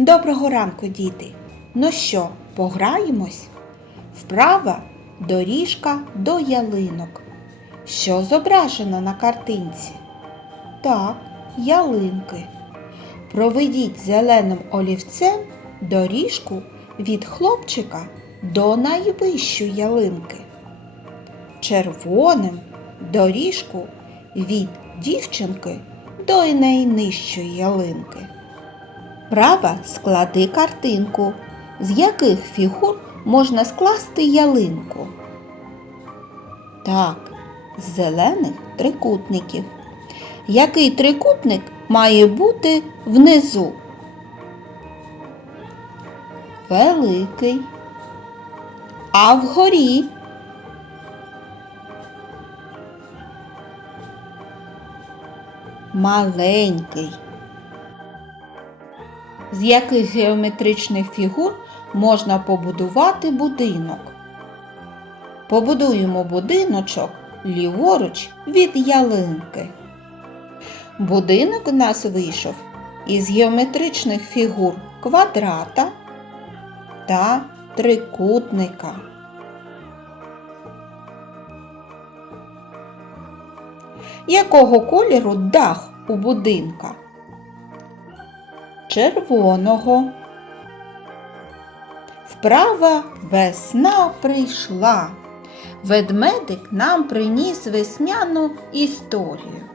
Доброго ранку, діти! Ну що, пограємось? Вправа доріжка до ялинок. Що зображено на картинці? Так, ялинки. Проведіть зеленим олівцем доріжку від хлопчика до найвищої ялинки. Червоним доріжку від дівчинки до найнижчої ялинки. Права склади картинку, з яких фігур можна скласти ялинку. Так, з зелених трикутників. Який трикутник має бути внизу? Великий. А вгорі? Маленький. З яких геометричних фігур можна побудувати будинок? Побудуємо будиночок ліворуч від ялинки. Будинок у нас вийшов із геометричних фігур квадрата та трикутника. Якого кольору дах у будинка? Червоного. Вправа весна прийшла. Ведмедик нам приніс весняну історію.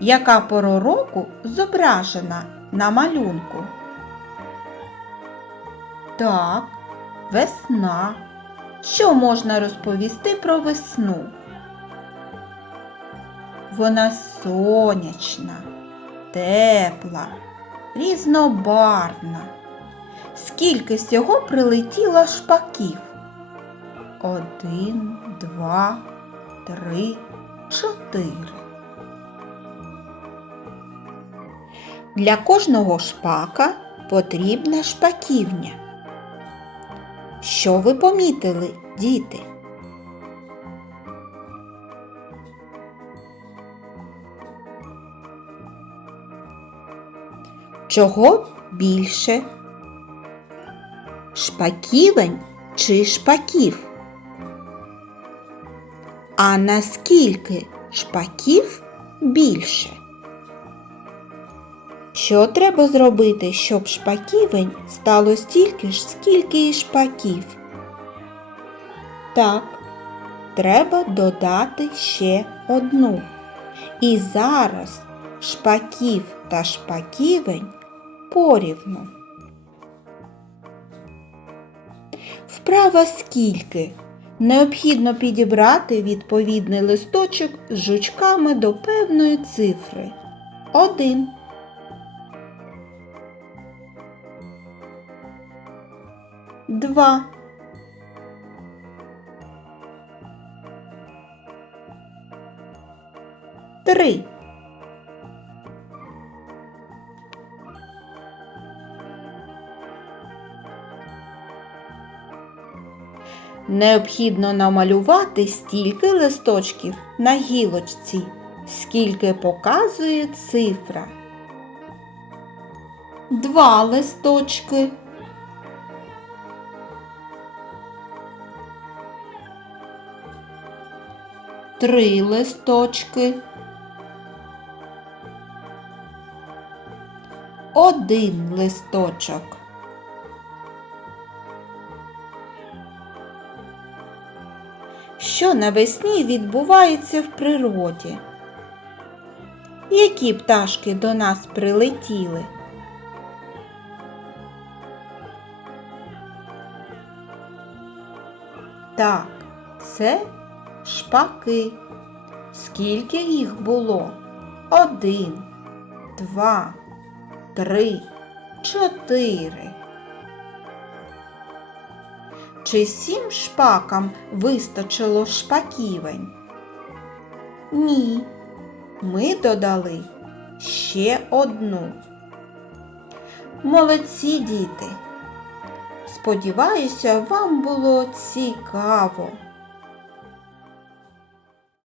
Яка пора року зображена на малюнку? Так, весна. Що можна розповісти про весну? Вона сонячна тепла, різнобарвна. Скільки всього прилетіло шпаків? Один, два, три, чотири. Для кожного шпака потрібна шпаківня. Що ви помітили, діти? Чого більше? Шпаківень чи шпаків? А наскільки шпаків більше? Що треба зробити, щоб шпаківень стало стільки ж, скільки і шпаків? Так, треба додати ще одну. І зараз шпаків та шпаківень порівну. Вправа скільки? Необхідно підібрати відповідний листочок з жучками до певної цифри. Один. Два. Три. Необхідно намалювати стільки листочків на гілочці, скільки показує цифра. Два листочки. Три листочки. Один листочок. Що навесні відбувається в природі. Які пташки до нас прилетіли? Так, це шпаки. Скільки їх було? Один, два, три, чотири. Чи всім шпакам вистачило шпаківень? Ні. Ми додали ще одну. Молодці діти. Сподіваюся, вам було цікаво.